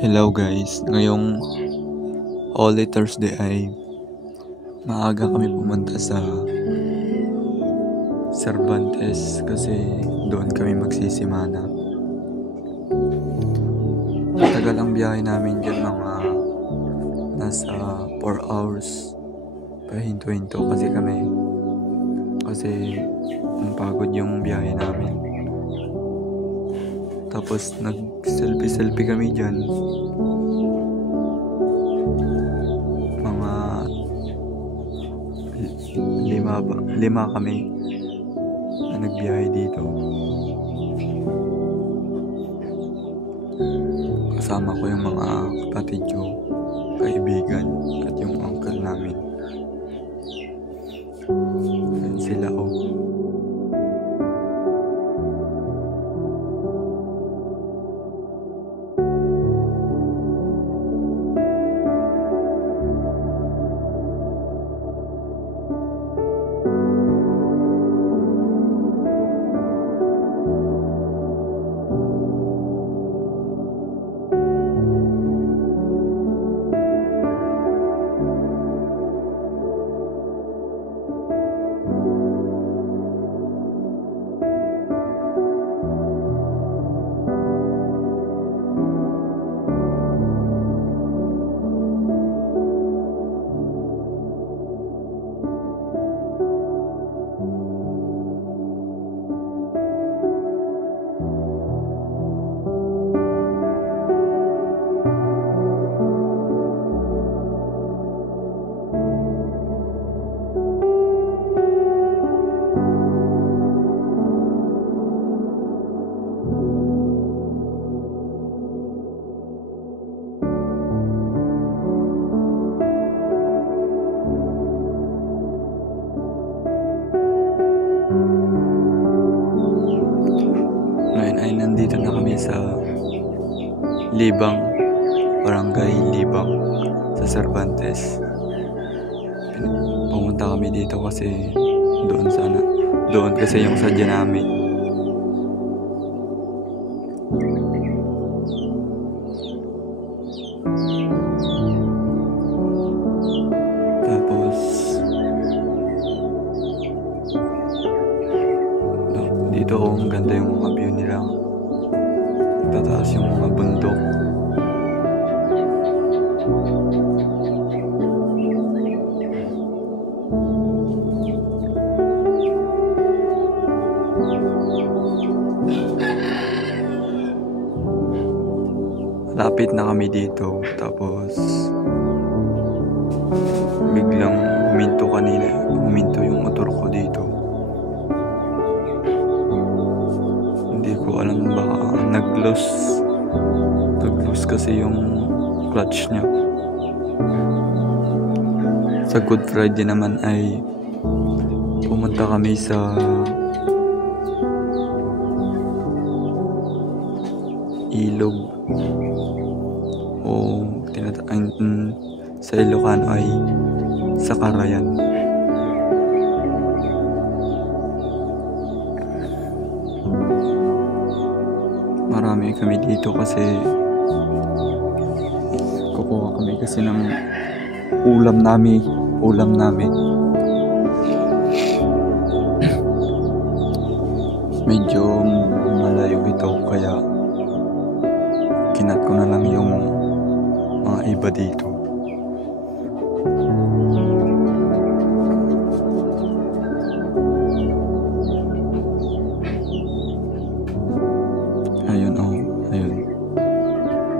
Hello guys, ngayong Holy Thursday ay maaga kami pumunta sa Cervantes kasi doon kami magsisimana. Matagal ang biyahe namin dyan, mga nasa 4 hours. Pahinto-hinto kasi ang pagod yung biyahe namin. Tapos nag-selfie kami dyan. Mga lima kami na nagbiyahe dito. Kasama ko yung mga kapatid ko, kaibigan, at yung uncle namin. Ayan sila Ngayon ay nandito na kami sa Libang, Barangay Libang sa Cervantes. Pumunta kami dito kasi doon kasi yung sadya namin. Tapos dito ang ganda yung mga view nila. Tataas yung mga bundok. Lapit na kami dito, tapos biglang huminto yung motor ko dito. Hindi ko alam, baka nag-loose kasi yung clutch niya. Sa Good Friday naman ay pumunta kami sa ilog, o sa Ilocano ay sa Carayan. Marami kami dito kasi kukuha kami kasi ng ulam namin. Medyo malayo ito kaya kinat ko na lang yung mga iba dito. Ayun.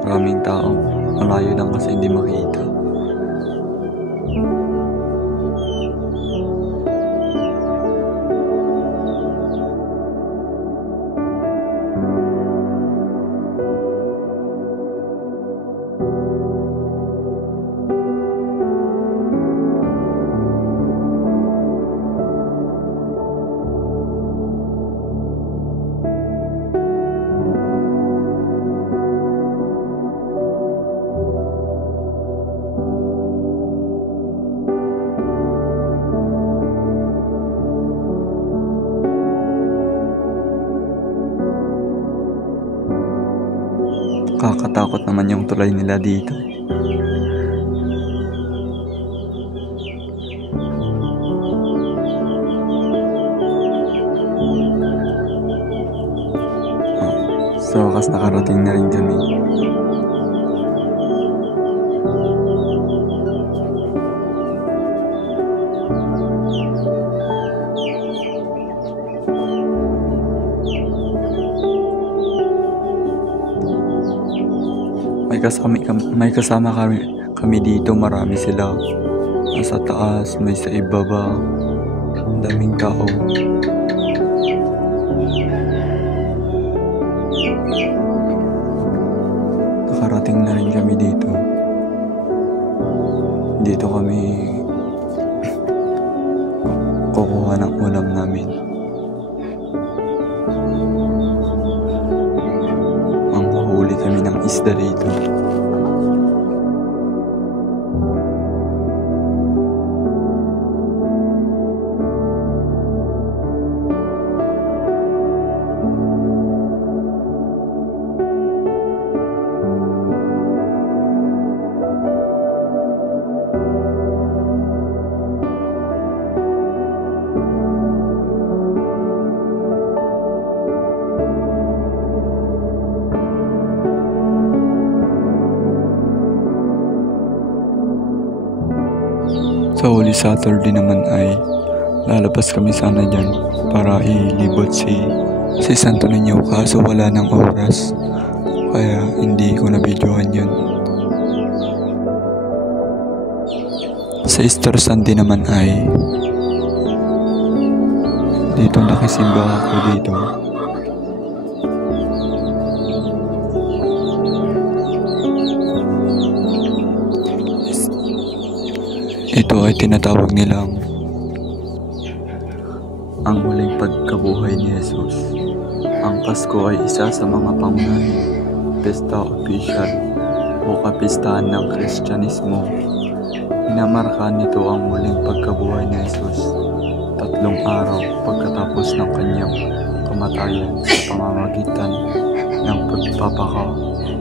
Maraming tao. Malayo lang kasi hindi makita. Kakatakot naman yung tulay nila dito. Sa wakas nakarating na rin kami. May kasama kami dito, marami sila. Nasa taas, may sa ibaba. Ang daming tao. Nakarating na rin kami dito. Dito kami kukuha ng ulam namin. Manghuli kami ng isda dito. Sa Holy Saturday naman ay lalabas kami sana dyan para ilibot si Santo Niño, kaso wala ng oras kaya hindi ko na-videohan yun. Sa Easter Sunday naman ay dito nakisimba ako dito. Ito ay tinatawag nilang ang muling pagkabuhay ni Jesus. Ang Pasko ay isa sa mga pangunahing pesta opisyal o kapistahan ng Kristyanismo. Minamarka nito ang muling pagkabuhay ni Jesus 3 araw pagkatapos ng kanyang kamatayan sa pamamagitan ng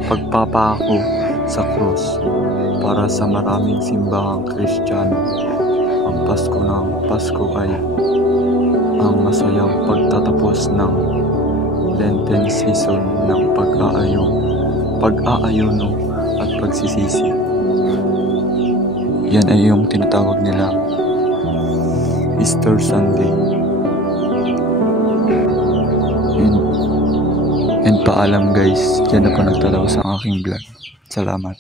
pagpapako sa krus. Para sa maraming simbahang Kristiyano, ang Pasko ay ang masayang pagtatapos ng Lenten season ng pag-aayuno at pagsisisi. Yan ay yung tinatawag nila Easter Sunday. And paalam guys, dyan na po nagtatapos ang aking vlog. Salamat.